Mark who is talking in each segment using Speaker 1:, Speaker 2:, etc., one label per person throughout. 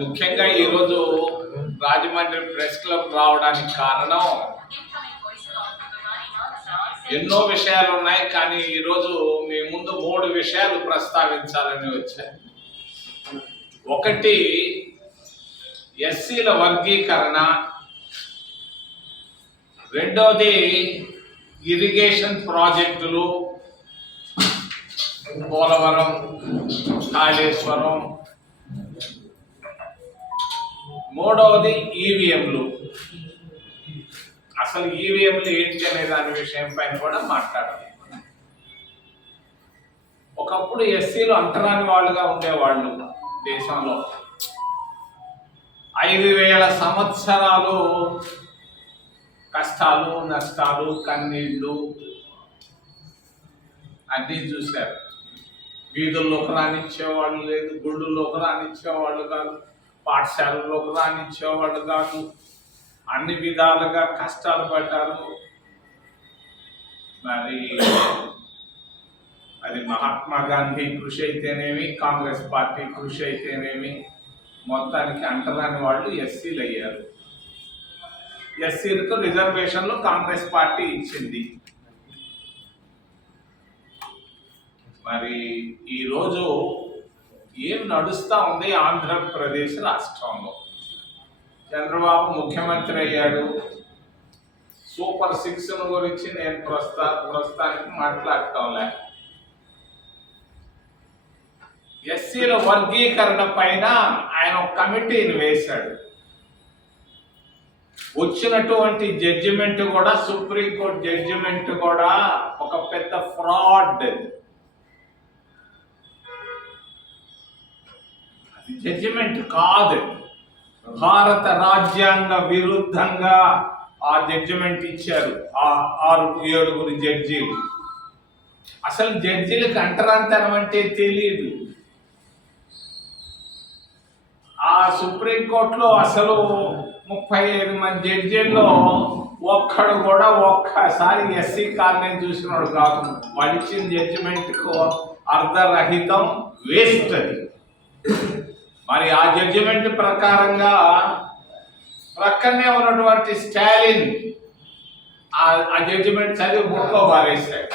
Speaker 1: ముఖ్యంగా ఈరోజు Rajahmundry press club రావడానికి కారణం ఎన్నో విషయాలు ఉన్నాయి కానీ ఈరోజు మీ ముందు మూడు విషయాలు ప్రస్తావించాలని వచ్చాయి ఒకటి ఎస్సీల వర్గీకరణ. రెండోది ఇరిగేషన్ ప్రాజెక్టులు. పోలవరం కాళేశ్వరం మూడవది ఈవీఎంలు అసలు ఈవీఎంలు ఏంటి అనే దాని విషయం పైన కూడా మాట్లాడాలి ఒకప్పుడు ఎస్సీలు అంటరాని వాళ్ళుగా ఉండేవాళ్ళు దేశంలో. ఐదు వేల సంవత్సరాలు కష్టాలు నష్టాలు కన్నీళ్ళు అన్నీ చూశారు. వీధుల్లోకి రానిచ్చేవాళ్ళు లేదు గుళ్ళల్లోకి రానిచ్చేవాళ్ళు కాదు. పాఠశాలలోకి రానిచ్చేవాళ్ళు కాదు. అన్ని విధాలుగా కష్టాలు పడ్డారు. మరి అది మహాత్మా గాంధీ కృషి అయితేనేమి కాంగ్రెస్ పార్టీ కృషి అయితేనేమి మొత్తానికి అంటరాని వాళ్ళు ఎస్సీలు అయ్యారు. ఎస్సీలకు రిజర్వేషన్లు కాంగ్రెస్ పార్టీ ఇచ్చింది. మరి ఈరోజు ఏం నడుస్తూ ఉంది ఆంధ్రప్రదేశ్ రాష్ట్రంలో? చంద్రబాబు ముఖ్యమంత్రి అయ్యాడు. సూపర్ సిక్స్ గురించి నేను ప్రస్తా ప్రస్తుతానికి మాట్లాడటంలే ఎస్సీల వర్గీకరణ పైన ఆయన కమిటీని వేశాడు. వచ్చినటువంటి జడ్జిమెంట్ కూడా సుప్రీంకోర్టు జడ్జిమెంట్ కూడా ఒక పెద్ద ఫ్రాడ్. జడ్జిమెంట్ కాదు. భారత రాజ్యాంగ విరుద్ధంగా ఆ జడ్జిమెంట్ ఇచ్చారు. ఆ ఆరు ఏడుగురు జడ్జీలు అసలు జడ్జీలకు అంటరాంతరం అంటే తెలియదు ఆ సుప్రీంకోర్టులో అసలు ముప్పై ఐదు మంది జడ్జీల్లో ఒక్కడు కూడా ఒక్కసారి ఎస్సీ కాలనీ చూసినాడు కాదు. వాళ్ళు ఇచ్చిన జడ్జిమెంట్కు అర్ధరహితం వేస్ట్ అది. మరి ఆ జడ్జిమెంట్ ప్రకారంగా ప్రక్కనే ఉన్నటువంటి స్టాలిన్ ఆ- జడ్జిమెంట్ చదివి బుక్లో బారేశాడు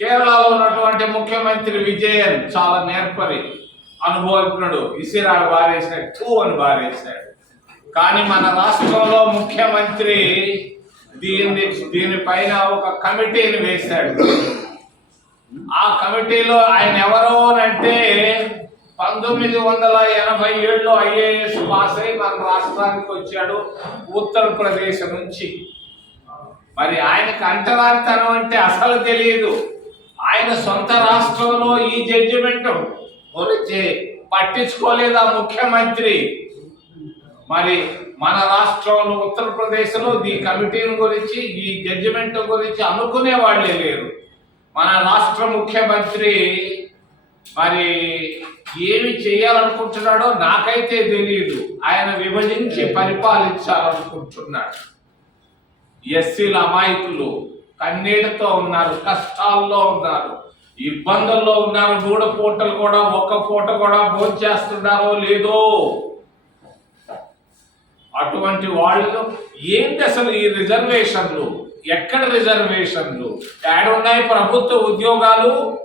Speaker 1: కేరళలో ఉన్నటువంటి ముఖ్యమంత్రి విజయన్ చాలా నేర్పరి అనుభవజ్ఞుడు ఇసిరాడు బారేశాడు టూ అని బారేశాడు కానీ మన రాష్ట్రంలో ముఖ్యమంత్రి దీన్ని దీనిపైన ఒక కమిటీని వేశాడు. ఆ కమిటీలో ఆయన ఎవరు అంటే పంతొమ్మిది వందల ఎనభై ఏడులో ఐఏఎస్ పాస్ అయి మన రాష్ట్రానికి వచ్చాడు ఉత్తరప్రదేశ్ నుంచి. మరి ఆయనకు అంటరానితనం అంటే అసలు తెలియదు. ఆయన సొంత రాష్ట్రంలో ఈ జడ్జిమెంట్ గురించి పట్టించుకోలేదు ఆ ముఖ్యమంత్రి. మరి మన రాష్ట్రంలో ఉత్తరప్రదేశ్లో ఈ కమిటీని గురించి ఈ జడ్జిమెంట్ గురించి అనుకునే వాళ్ళే లేరు. మన రాష్ట్ర ముఖ్యమంత్రి మరి ఏమి చేయాలనుకుంటున్నాడో నాకైతే తెలియదు ఆయన విభజించి పరిపాలించాలనుకుంటున్నాడు. ఎస్సీల అమాయకులు కన్నీళ్ళతో ఉన్నారు కష్టాల్లో ఉన్నారు ఇబ్బందుల్లో ఉన్నారు మూడు పూటలు కూడా ఒక్క పూట కూడా భోంచేస్తున్నారో లేదో. అటువంటి వాళ్ళు ఏంటి అసలు ఈ రిజర్వేషన్లు? ఎక్కడ రిజర్వేషన్లు? ఉన్నాయి ప్రభుత్వ ఉద్యోగాలు?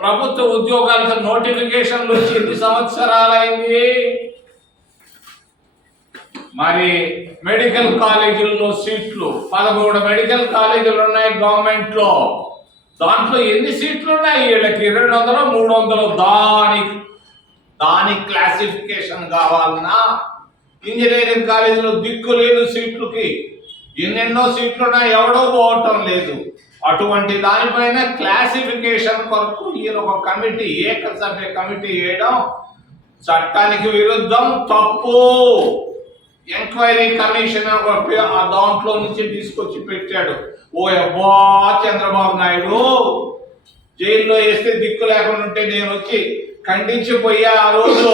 Speaker 1: ప్రభుత్వ ఉద్యోగాలకు నోటిఫికేషన్లు వచ్చి ఎన్ని సంవత్సరాలైంది? మరి మెడికల్ కాలేజీల్లో సీట్లు పదమూడు మెడికల్ కాలేజీలు ఉన్నాయి గవర్నమెంట్లో. దాంట్లో ఎన్ని సీట్లు ఉన్నాయి? వీళ్ళకి రెండు వందలు మూడు వందలు దాని దాని క్లాసిఫికేషన్ కావాలన్నా. ఇంజనీరింగ్ కాలేజీలో దిక్కు లేదు సీట్లకి. ఎన్నెన్నో సీట్లు ఉన్నాయి ఎవడో పోవటం లేదు. అటువంటి దానిపైన క్లాసిఫికేషన్ కొరకు ఈయన ఒక కమిటీ ఏకసభ్య కమిటీ వేయడం చట్టానికి విరుద్ధం తప్పు. ఎంక్వైరీ కమిషన్ ఆ దాంట్లో నుంచి తీసుకొచ్చి పెట్టాడు. ఓ అబ్బా చంద్రబాబు నాయుడు జైల్లో వేస్తే దిక్కు లేకుండా ఉంటే నేను వచ్చి ఖండించిపోయా ఆ రోజు.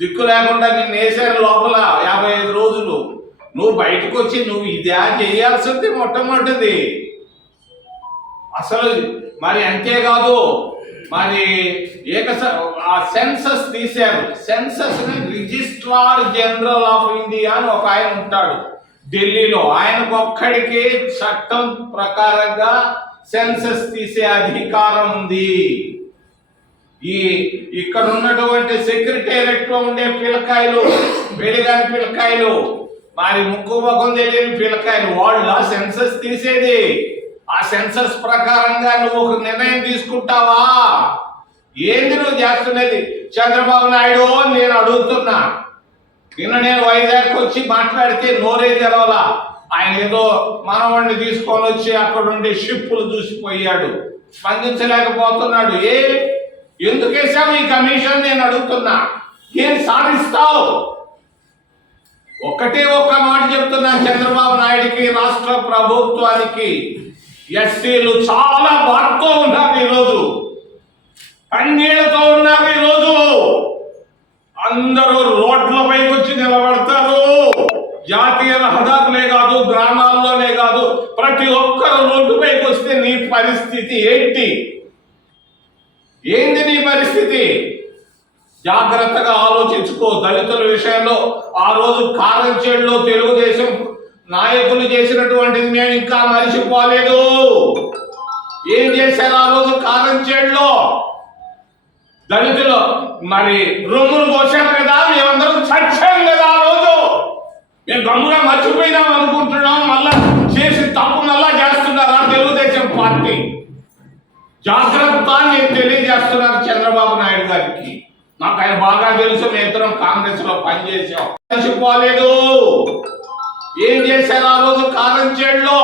Speaker 1: దిక్కు లేకుండా నిన్ను వేసారు లోపల యాభై ఐదు రోజులు. నువ్వు బయటకు వచ్చి నువ్వు ఇదే చేయాల్సింది మొట్టమొదటిది. అసలు మరి అంతేకాదు మరి ఏక ఆ సెన్సస్ తీశారు. Census registrar general of India అని ఒక ఆయన ఉంటాడు. ఢిల్లీలో ఆయనకు ఒక్కడికి చట్టం ప్రకారంగా సెన్సస్ తీసే అధికారం ఉంది. ఈ ఇక్కడ ఉన్నటువంటి సెక్రటేరియట్లో ఉండే పిల్లకాయలు వెడిగాని పిల్లకాయలు మరి ముక్కు ముఖం తెలియని పిల్లకాయలు ఆ సెన్సస్ తీసేది. ఆ సెన్సస్ ప్రకారంగా నువ్వు ఒక నిర్ణయం తీసుకుంటావా? ఏంది నువ్వు చేస్తున్నది? చంద్రబాబు నాయుడు నేను అడుగుతున్నా. నిన్న నేను వైజాగ్ వచ్చి మాట్లాడితే నోరే తెరవలా. ఆయన ఏదో మనవాడిని తీసుకొని వచ్చి అక్కడ ఉండే షిప్పులు చూసిపోయాడు స్పందించలేకపోతున్నాడు. ఏ? ఎందుకేసావు ఈ కమిషన్? నేను అడుగుతున్నా. ఏం సాధిస్తావు. ఒకటి ఒక మాట చెప్తున్నా చంద్రబాబు నాయుడికి రాష్ట్ర ప్రభుత్వానికి. ఎస్సీలు చాలా బాధతో ఉన్నారు ఈరోజు. కన్నీళ్ళతో ఉన్నారు ఈరోజు. అందరూ రోడ్లపైకి వచ్చి నిలబడతారు. జాతీయ రహదారులే కాదు గ్రామాల్లోనే కాదు ప్రతి ఒక్కరు రోడ్డుపైకి వస్తే నీ పరిస్థితి ఏంటి? ఏంది నీ పరిస్థితి? జాగ్రత్తగా ఆలోచించుకో. దళితుల విషయంలో ఆ రోజు కారంచేడులో తెలుగుదేశం నాయకులు చేసినటువంటిది మేము ఇంకా మరిచిపోలేదు. ఏం చేశారు ఆ రోజు కారంచేడులో దళితులు మరి రొమ్మును పోసారు కదా మేమందరం చచ్చాం కదా ఆ రోజు. మేము గమ్ముగా మర్చిపోయినాం అనుకుంటున్నాం మళ్ళా చేసి తప్పు మళ్ళా చేస్తున్నారా తెలుగుదేశం పార్టీ? జాగ్రత్త నేను తెలియజేస్తున్నాను చంద్రబాబు నాయుడు గారికి. నాకు ఆయన బాగా తెలుసు మేము ఇద్దరం కాంగ్రెస్లో పనిచేసాం మర్చిపోలేదు ఏం చేశారు ఆ రోజు కారంచేడులో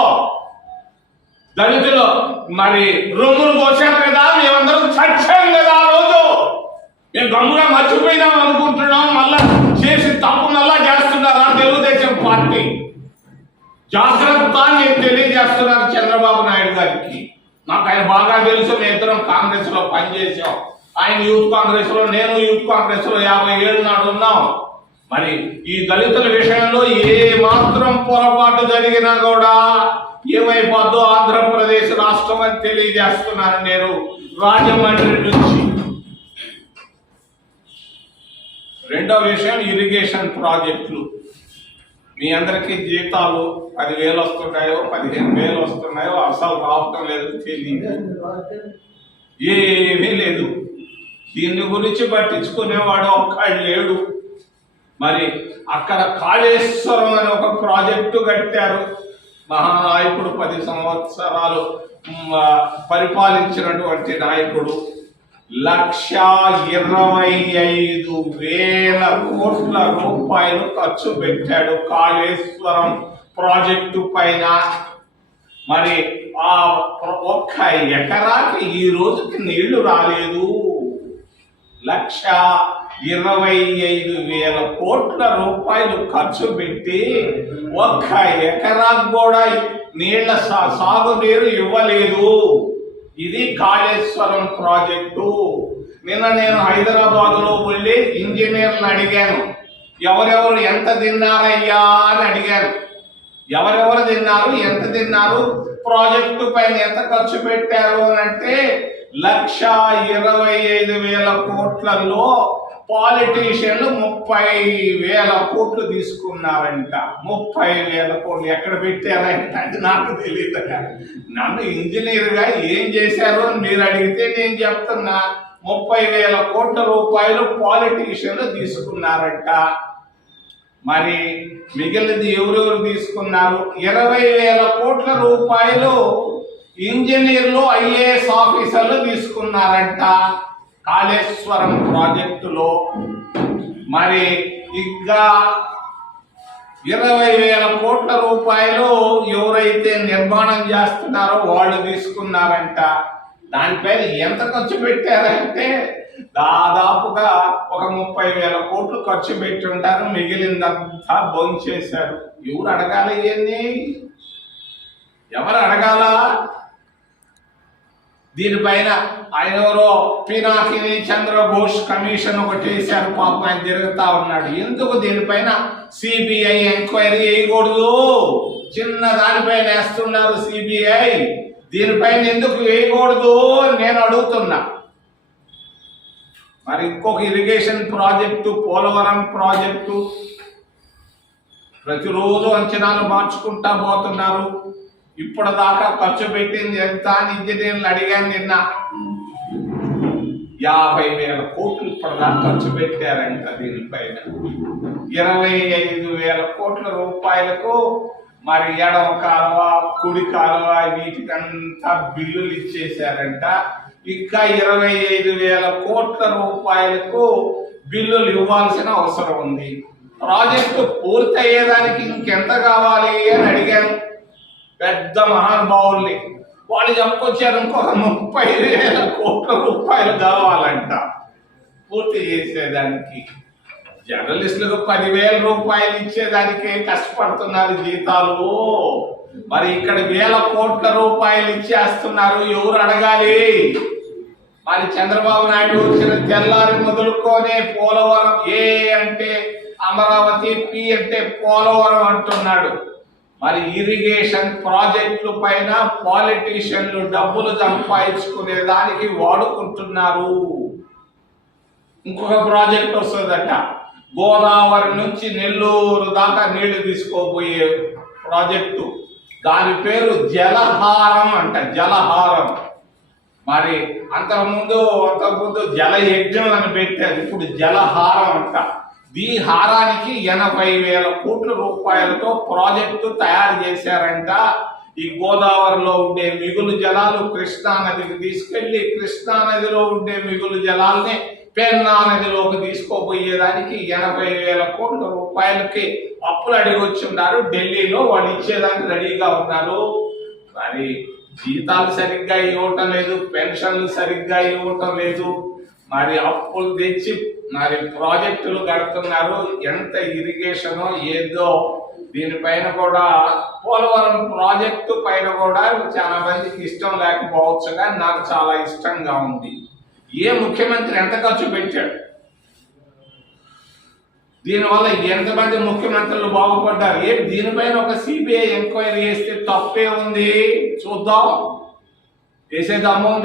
Speaker 1: దళితులు మరి రొమ్మును పోసారు కదా మేమందరం చచ్చాం కదా ఆ రోజు. మేము గమ్ముగా మర్చిపోయినాం అనుకుంటున్నాం మళ్ళా చేసి తప్పు మళ్ళా చేస్తున్నారా తెలుగుదేశం పార్టీ? జాగ్రత్త నేను తెలియజేస్తున్నాను చంద్రబాబు నాయుడు గారికి. నాకు ఆయన బాగా తెలుసు మేము ఇద్దరం కాంగ్రెస్లో పనిచేసాం ఆయన యూత్ కాంగ్రెస్లో నేను యూత్ కాంగ్రెస్లో యాభై ఏళ్ళు నాడు ఉన్నాం. మరి ఈ దళితుల విషయంలో ఏ మాత్రం పొరపాటు జరిగినా కూడా ఏమైపోద్దో ఆంధ్రప్రదేశ్ రాష్ట్రం అని తెలియజేస్తున్నాను నేను. రాజమండ్రి నుంచి. రెండో విషయం ఇరిగేషన్ ప్రాజెక్టులు. మీ అందరికీ జీతాలు పదివేలు వస్తున్నాయో పదిహేను వేలు వస్తున్నాయో అసలు రావటం లేదు తెలియదు. ఏమీ లేదు. దీని గురించి పట్టించుకునేవాడు ఒక్కడు లేడు. మరి అక్కడ కాళేశ్వరం అనే ఒక ప్రాజెక్టు కట్టారు. మహానాయకుడు పది సంవత్సరాలు పరిపాలించినటువంటి నాయకుడు. లక్ష ఇరవై ఐదు వేల కోట్ల రూపాయలు ఖర్చు పెట్టాడు కాళేశ్వరం ప్రాజెక్టు పైన. మరి ఆ ఒక్క ఎకరాకి ఈ రోజుకి నీళ్ళు రాలేదు. లక్ష ఇరవై ఐదు వేల కోట్ల రూపాయలు ఖర్చు పెట్టి ఒక్క ఎకరాకు కూడా నీళ్ళ సా- సాగునీరు ఇవ్వలేదు. ఇది కాళేశ్వరం ప్రాజెక్టు. నిన్న నేను హైదరాబాద్లో వెళ్ళి ఇంజనీర్లను అడిగాను. ఎవరెవరు ఎంత తిన్నారయ్యా అని అడిగాను. ఎవరెవరు తిన్నారు ఎంత తిన్నారు ప్రాజెక్టు పైన ఎంత ఖర్చు పెట్టారు అని అంటే లక్ష ఇరవై ఐదు వేల కోట్లలో పాలిటీషియన్లు ముప్పై వేల కోట్లు తీసుకున్నారంట. ముప్పై వేల కోట్లు ఎక్కడ పెట్టారంట అది నాకు తెలియదు నన్ను ఇంజనీర్గా ఏం చేశారు అని మీరు అడిగితే నేను చెప్తున్నా. ముప్పై వేల కోట్ల రూపాయలు పాలిటీషియన్లు తీసుకున్నారంట. మరి మిగిలినది ఎవరెవరు తీసుకున్నారు? ఇరవై వేల కోట్ల రూపాయలు ఇంజనీర్లు ఐఏఎస్ ఆఫీసర్లు తీసుకున్నారంట కాళేశ్వరం ప్రాజెక్టులో. మరి ఇంకా ఇరవై వేల కోట్ల రూపాయలు ఎవరైతే నిర్మాణం చేస్తున్నారో వాళ్ళు తీసుకున్నారంట. దానిపైన ఎంత ఖర్చు పెట్టారంటే దాదాపుగా ఒక ముప్పై వేల కోట్లు ఖర్చు పెట్టి ఉంటారు. మిగిలిందంతా భోంచేశారు. ఎవరు అడగాలి ఇవన్నీ? ఎవరు అడగాల? దీనిపైన ఆయన ఎవరో పినాకిని చంద్రఘోష్ కమిషన్ ఒకటి చేశారు. పాపం ఆయన తిరుగుతా ఉన్నాడు. ఎందుకు దీనిపైన సిబిఐ ఎంక్వైరీ వేయకూడదు చిన్న దానిపైన వేస్తున్నారు సిబిఐ. దీనిపైన ఎందుకు వేయకూడదు? అని నేను అడుగుతున్నా. మరి ఇంకొక ఇరిగేషన్ ప్రాజెక్టు పోలవరం ప్రాజెక్టు. ప్రతిరోజు అంచనాలు మార్చుకుంటా పోతున్నారు. ఇప్పటిదాకా ఖర్చు పెట్టింది ఎంత? అని ఇంజనీర్లు అడిగాను నిన్న. యాభై వేల కోట్లు ఇప్పటిదాకా ఖర్చు పెట్టారంట దీనిపైన. ఇరవై ఐదు వేల కోట్ల రూపాయలకు మరి ఎడమ కాలువ కుడి కాలువ వీటికంతా బిల్లులు ఇచ్చేశారంట. ఇంకా ఇరవై ఐదు వేల కోట్ల రూపాయలకు బిల్లులు ఇవ్వాల్సిన అవసరం ఉంది. ప్రాజెక్టు పూర్తయ్యేదానికి ఇంకెంత కావాలి అని అడిగాను. పెద్ద మహానుభావుల్ని. వాళ్ళు చంపుకొచ్చారు ఇంకొక ముప్పై వేల కోట్ల రూపాయలు కావాలంట. పూర్తి చేసేదానికి. జర్నలిస్టులకు పదివేల రూపాయలు ఇచ్చేదానికే కష్టపడుతున్నారు జీతాలు. మరి ఇక్కడ వేల కోట్ల రూపాయలు ఇచ్చేస్తున్నారు ఎవరు అడగాలి? మరి చంద్రబాబు నాయుడు వచ్చిన తెల్లారి మొదలుకొనే పోలవరం ఏ అంటే అమరావతి పి అంటే పోలవరం అంటున్నాడు. మరి ఇరిగేషన్ ప్రాజెక్టుల పైన పాలిటీషియన్లు డబ్బులు సంపాదించుకునే దానికి వాడుకుంటున్నారు. ఇంకొక ప్రాజెక్ట్ వస్తుందట. గోదావరి నుంచి నెల్లూరు దాకా నీళ్ళు తీసుకోబోయే ప్రాజెక్టు. దాని పేరు జలహారం అంట జలహారం. మరి అంతకుముందు అంతకుముందు జల యజ్ఞం అని పెట్టారు ఇప్పుడు జలహారం అంట. ఈ హారానికి ఎనభై వేల కోట్ల రూపాయలతో ప్రాజెక్టు తయారు చేశారంట. ఈ గోదావరిలో ఉండే మిగులు జలాలు కృష్ణా నదికి తీసుకెళ్ళి కృష్ణా నదిలో ఉండే మిగులు జలాల్ని పెన్నా నదిలోకి తీసుకోబోయేదానికి ఎనభై వేల కోట్ల రూపాయలకి అప్పులు అడిగి వచ్చి ఉన్నారు ఢిల్లీలో వాళ్ళు ఇచ్చేదానికి రెడీగా ఉన్నారు. మరి జీతాలు సరిగ్గా ఇవ్వటం లేదు పెన్షన్లు సరిగ్గా ఇవ్వటం లేదు. మరి అప్పులు తెచ్చి మరి ప్రాజెక్టులు కడుతున్నారు. ఎంత ఇరిగేషనో ఏదో దీనిపైన కూడా పోలవరం ప్రాజెక్టు పైన కూడా చాలా మందికి ఇష్టం లేకపోవచ్చు కానీ నాకు చాలా ఇష్టంగా ఉంది. ఏ ముఖ్యమంత్రి ఎంత ఖర్చు పెట్టాడు? దీనివల్ల ఎంతమంది ముఖ్యమంత్రులు బాగుపడ్డారు? ఏ దీనిపైన ఒక సిబిఐ ఎంక్వైరీ చేస్తే తప్పే ఉంది? చూద్దాం. చేసే దమ్ము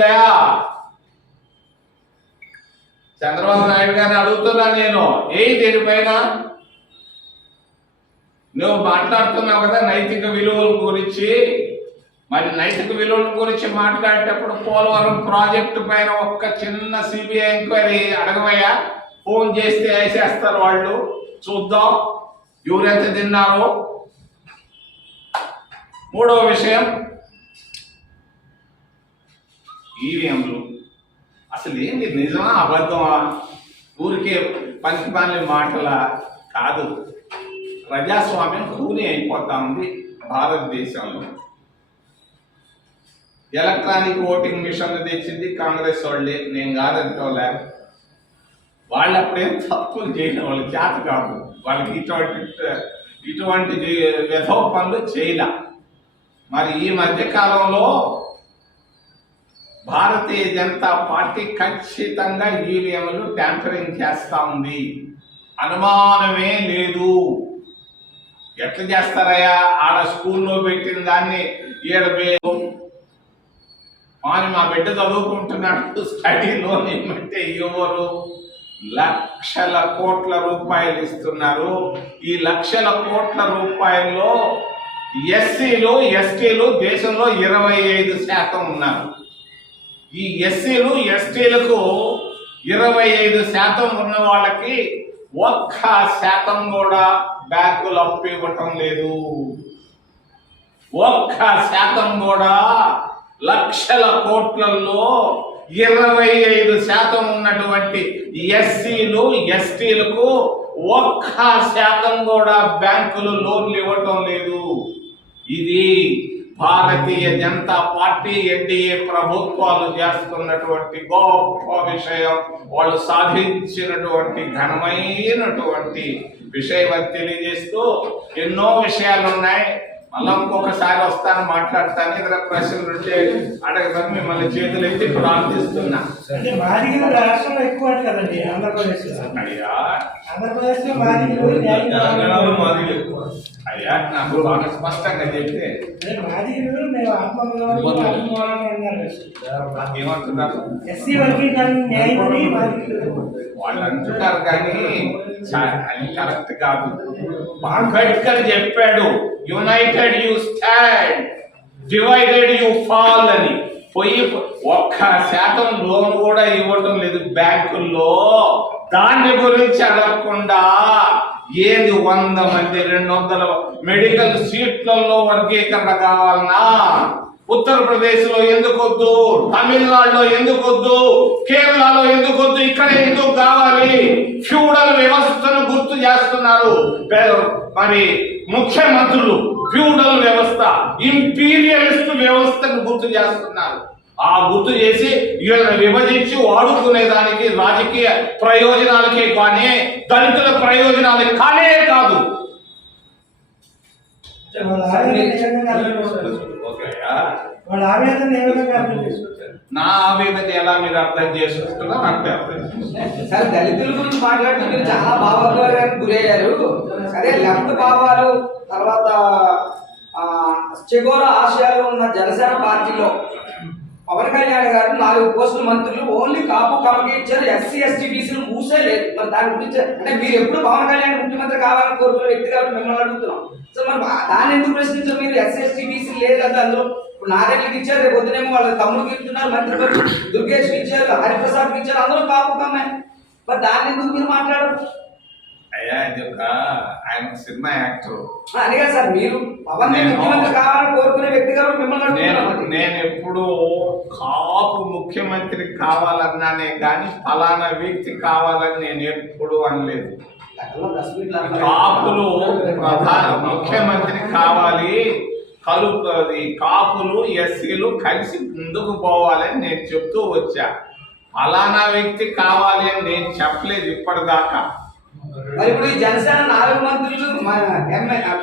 Speaker 1: చంద్రబాబు నాయుడు గారిని అడుగుతున్నా నేను. ఏ దీనిపైన? నువ్వు మాట్లాడుతున్నావు కదా నైతిక విలువల గురించి. మరి నైతిక విలువల గురించి మాట్లాడేటప్పుడు పోలవరం ప్రాజెక్టు పైన ఒక్క చిన్న సిబిఐ ఎంక్వైరీ అడగవయ్యా? ఫోన్ చేస్తే వేసేస్తారు వాళ్ళు. చూద్దాం. ఎవరెంత తిన్నారో. మూడవ విషయం. ఈవీఎంలు. అసలు ఏంటి నిజమా? అబద్ధమా? ఊరికే పనికి పని మాటల కాదు. ప్రజాస్వామ్యం కూని అయిపోతా ఉంది భారతదేశంలో. ఎలక్ట్రానిక్ ఓటింగ్ మిషన్లు తెచ్చింది కాంగ్రెస్ వాళ్ళే. నేను కాదంటోలే వాళ్ళు అప్పుడేం తప్పులు చేయడం వాళ్ళకి చేత కాదు. వాళ్ళకి ఇటువంటి ఇటువంటి వ్యధవ పనులు చేయలే. మరి ఈ మధ్య కాలంలో భారతీయ జనతా పార్టీ ఖచ్చితంగా ఈవీఎంలు ట్యాంపరింగ్ చేస్తా ఉంది. అనుమానమే లేదు. ఎట్లా చేస్తారయ్యా? ఆడ స్కూల్లో పెట్టిన దాన్ని ఏడబే పే- మాని మా బిడ్డ చదువుకుంటున్నాడు స్టడీ లోన్ ఎవరు? లక్షల కోట్ల రూపాయలు ఇస్తున్నారు. ఈ లక్షల కోట్ల రూపాయల్లో ఎస్సీలు ఎస్టీలు దేశంలో ఇరవై ఐదు శాతం ఉన్నారు. ఈ ఎస్సీలు ఎస్టీలకు ఇరవై ఐదు శాతం ఉన్న వాళ్ళకి ఒక్క శాతం కూడా బ్యాంకులు అప్పు ఇవ్వటం లేదు. ఒక్క శాతం కూడా లక్షల కోట్లలో ఇరవై ఐదు శాతం ఉన్నటువంటి ఎస్సీలు ఎస్టీలకు ఒక్క శాతం కూడా బ్యాంకులు లోన్లు ఇవ్వటం లేదు. ఇది భారతీయ జనతా పార్టీ ఎన్డీఏ ప్రభుత్వాలు చేస్తున్నటువంటి గొప్ప విషయం వాళ్ళు సాధించినటువంటి ఘనమైనటువంటి విషయం అని తెలియజేస్తూ ఎన్నో విషయాలు ఉన్నాయి మళ్ళీ ఇంకొకసారి వస్తాను మాట్లాడతాను. ఇతర ప్రశ్నలు ఉంటే అడగదని మిమ్మల్ని చేతులు ఎత్తి ప్రార్థిస్తున్నా
Speaker 2: ఎక్కువ
Speaker 1: అయ్యా. అయ్యా నాకు బాగా స్పష్టంగా చెప్తే. ఏమంటున్నారు
Speaker 2: ఎస్సీ
Speaker 1: వాళ్ళు అంటున్నారు కానీ అది కరెక్ట్ కాదు. అంబేద్కర్ చెప్పాడు united you stand divided you fall అని. పోయి ఒక్క శాతం లోన్ కూడా ఇవ్వటం లేదు బ్యాంకుల్లో. దాని గురించి అడగకుండా ఏది వంద మంది రెండు వందల మెడికల్ సీట్లలో వర్గీకరణ కావాలన్నా ఉత్తరప్రదేశ్లో ఎందుకు వద్దు? తమిళనాడులో ఎందుకు వద్దు? కేరళలో ఎందుకు వద్దు? ఇక్కడ ఎందుకు కావాలి? ఫ్యూడల్ వ్యవస్థను గుర్తు చేస్తున్నారు. పే- మరి ముఖ్యమంత్రులు ఫ్యూడల్ వ్యవస్థ ఇంపీరియలిస్ట్ వ్యవస్థను గుర్తు చేస్తున్నారు. ఆ గుర్తు చేసి వీళ్ళని విభజించి వాడుకునేదానికి రాజకీయ ప్రయోజనాలకే కానీ దళితుల ప్రయోజనాలకి కానే కాదు? నా ఆవేదన ఎలా మీరు అర్థం చేసుకుంటున్నా నాకు.
Speaker 3: సార్ దళితుల గురించి మాట్లాడుతూ మీరు చాలా భావోద్వేగానికి గురయ్యారు. సరే లెఫ్ట్ భావాలు తర్వాత చెగోర ఆసియాలో ఉన్న జనసేన పార్టీలో పవన్ కళ్యాణ్ గారు నాలుగు పోస్టుల మంత్రులు ఓన్లీ కాపు కమకి ఇచ్చారు. ఎస్సీ ఎస్టీ బీసీలు మూసే లేదు. మరి దాని గురించి అంటే మీరు ఎప్పుడు పవన్ కళ్యాణ్ ముఖ్యమంత్రి కావాలని కోరుకున్న వ్యక్తి కాబట్టి మిమ్మల్ని అడుగుతున్నాం. సో మరి దాని దాన్ని ఎందుకు ప్రశ్నించారు మీరు? ఎస్సీ ఎస్టీ బీసీ లేదు కదా అందులో. ఇప్పుడు నారాయణకి ఇచ్చారు రేపు పొద్దునేమో వాళ్ళ తమ్ముడికి ఇస్తున్నారు మంత్రి పదవి. దుర్గేష్కి ఇచ్చారు హరిప్రసాద్కి ఇచ్చారు అందరూ కాపు కమ్మే. మరి దాన్ని ఎందుకు మీరు మాట్లాడరు?
Speaker 1: అయ్యా ఇది ఒక ఆయన సినిమా యాక్టర్.
Speaker 3: అదే కదా సార్ మీరు పవన్ ముఖ్యమంత్రి కావాలని కోరుకునే వ్యక్తి మిమ్మల్ని
Speaker 1: నేను. నేను ఎప్పుడు కాపు ముఖ్యమంత్రి కావాలన్నానే కానీ ఫలానా వ్యక్తి కావాలని నేను ఎప్పుడు అనలేదు. కాపులు ప్రధాన ముఖ్యమంత్రి కావాలి కలుపు అది కాపులు ఎస్సీలు కలిసి ముందుకు పోవాలని నేను చెప్తూ వచ్చా. ఫలానా వ్యక్తి కావాలి అని నేను చెప్పలేదు ఇప్పటిదాకా.
Speaker 3: మరి ఇప్పుడు ఈ జనసేన నాలుగు మంత్రులు మన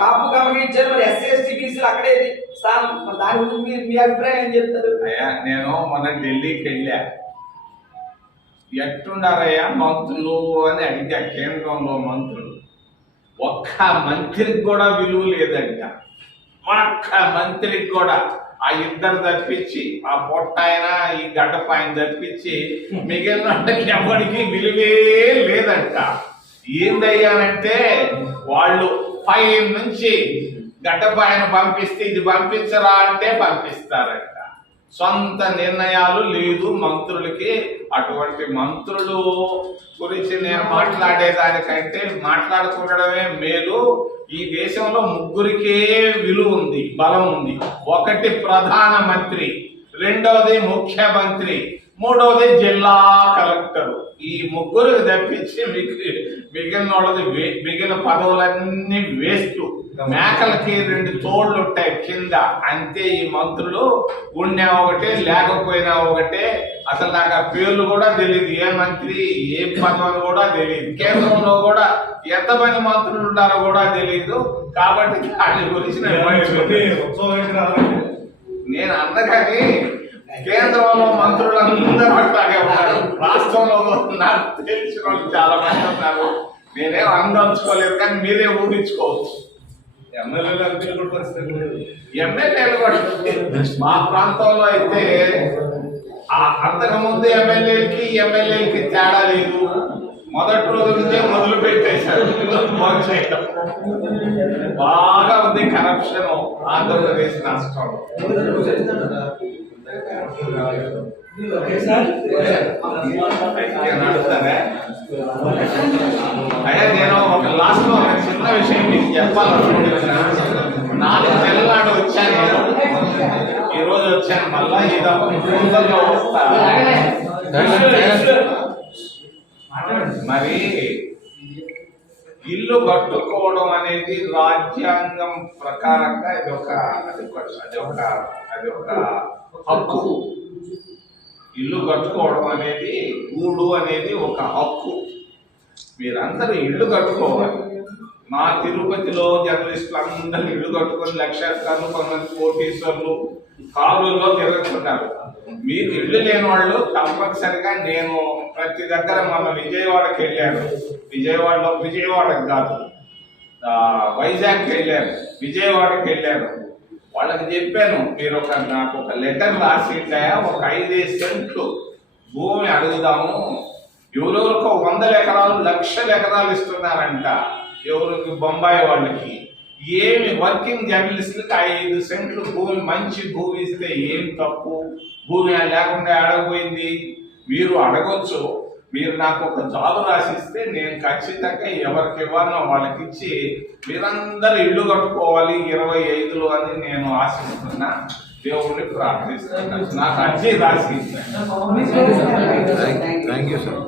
Speaker 3: కాపు కమకి ఇచ్చారు మరి ఎస్సీ ఎస్టీ బీసీలు అక్కడే స్థానం. మరి దాని గురించి మీ- అభిప్రాయం ఏం చెప్తారు?
Speaker 1: అయ్యా నేను మొన్న ఢిల్లీకి వెళ్ళా. ఎట్టున్నారయ్యా మంత్రులు అని అడిగా కేంద్రంలో మంత్రులు ఒక్క మంత్రికి కూడా విలువ లేదంట. ఒక్క మంత్రికి కూడా ఆ ఇద్దరు తప్పించి ఆ పొట్టాయన ఈ గడ్డపాయన తప్పించి మిగిలిన ఎవరికి విలువే లేదంట. ఏందయ్యానంటే వాళ్ళు పై నుంచి గడ్డపాయన పంపిస్తే ఇది పంపించరా అంటే పంపిస్తారంట. సొంత నిర్ణయాలు లేదు మంత్రులకి అటువంటి మంత్రులు గురించి నేను మాట్లాడేదానికంటే మాట్లాడుకోవడమే మేలు. ఈ దేశంలో ముగ్గురికే విలువ ఉంది బలం ఉంది. ఒకటి ప్రధానమంత్రి రెండవది ముఖ్యమంత్రి. మూడవది జిల్లా కలెక్టర్. ఈ ముగ్గురు తప్పించి మిగి- మిగిలిన వాళ్ళది మిగిలిన పదవులన్నీ వేస్ట్. మేకలకి రెండు తోళ్ళు ఉంటాయి కింద. అంతే ఈ మంత్రులు. ఉన్నా ఒకటే లేకపోయినా ఒకటే. అసలు నాకు ఆ పేర్లు కూడా తెలియదు ఏ మంత్రి ఏ పదవి కూడా తెలియదు కేంద్రంలో కూడా ఎంతమంది మంత్రులు ఉన్నారో కూడా తెలియదు కాబట్టి దాని గురించి నేను పట్టించుకోను. కేంద్రంలో మంత్రులందరూ అట్లాగే ఉన్నారు. రాష్ట్రంలో నాకు తెలిసిన వాళ్ళు చాలా మంది ఉన్నారు. నేనేం అందలుచుకోలేదు కానీ మీరే ఊహించుకోవచ్చు. ఎమ్మెల్యేలు అంతే పరిస్థితి ఎమ్మెల్యేలు కూడా మా ప్రాంతంలో అయితే ఆ అంతకుముందు ఎమ్మెల్యేలకి ఎమ్మెల్యేలకి తేడా లేదు. మొదటి రోజు నుంచే మొదలు పెట్టేశారు. బాగా ఉంది కరప్షన్ ఆంధ్రప్రదేశ్ రాష్ట్రంలో.
Speaker 2: ఓకే
Speaker 1: అయ్యా నేను ఒక లాస్ట్లో ఒక చిన్న విషయం మీకు చెప్పాలనుకుంటున్నాను. నాలుగు నెలల నాడు వచ్చాను నేను. ఈ రోజు వచ్చాను మళ్ళా. ఈ దఫా ముందరలో మరి ఇల్లు కట్టుకోవడం అనేది రాజ్యాంగం ప్రకారంగా ఇది ఒక అది ఒక అది ఒక అది ఒక హక్కు. ఇల్లు కట్టుకోవడం అనేది గూడు అనేది ఒక హక్కు. మీరందరూ ఇల్లు కట్టుకోవాలి. మా తిరుపతిలో జర్నలిస్టులు అందరూ ఇల్లు కట్టుకొని లక్షాధికారులు కొంతమంది కోటీశ్వర్లు కారులో తిరుగుతున్నారు మీకు ఇల్లు లేని వాళ్ళు తప్పనిసరిగా నేను ప్రతి దగ్గర మన విజయవాడకి వెళ్ళాను. విజయవాడలో విజయవాడకి కాదు. వైజాగ్కి వెళ్ళారు విజయవాడకి వెళ్ళారు వాళ్ళకి చెప్పాను మీరు ఒక నాకు ఒక లెటర్ రాసి ఒక ఐదు సెంట్లు భూమి అడుగుదాము. ఎవరెవరికో వందల ఎకరాలు లక్షల ఎకరాలు ఇస్తున్నారంట ఎవరికి? బొంబాయి వాళ్ళకి. ఏమి వర్కింగ్ జర్నలిస్టులకి ఐదు సెంట్లు భూమి మంచి భూమి ఇస్తే ఏం తప్పు? భూమి లేకుండా అడగపోయింది మీరు అడగొచ్చు. మీరు నాకు ఒక జాబ్ రాసిస్తే నేను ఖచ్చితంగా ఎవరికి ఇవ్వాలో వాళ్ళకి ఇచ్చి మీరందరూ ఇల్లు కట్టుకోవాలి ఇరవై ఐదులో అని నేను ఆశిస్తున్నా. దేవుడిని ప్రార్థిస్తున్నా నాకు అర్జీ రాసి
Speaker 4: థ్యాంక్ యూ సార్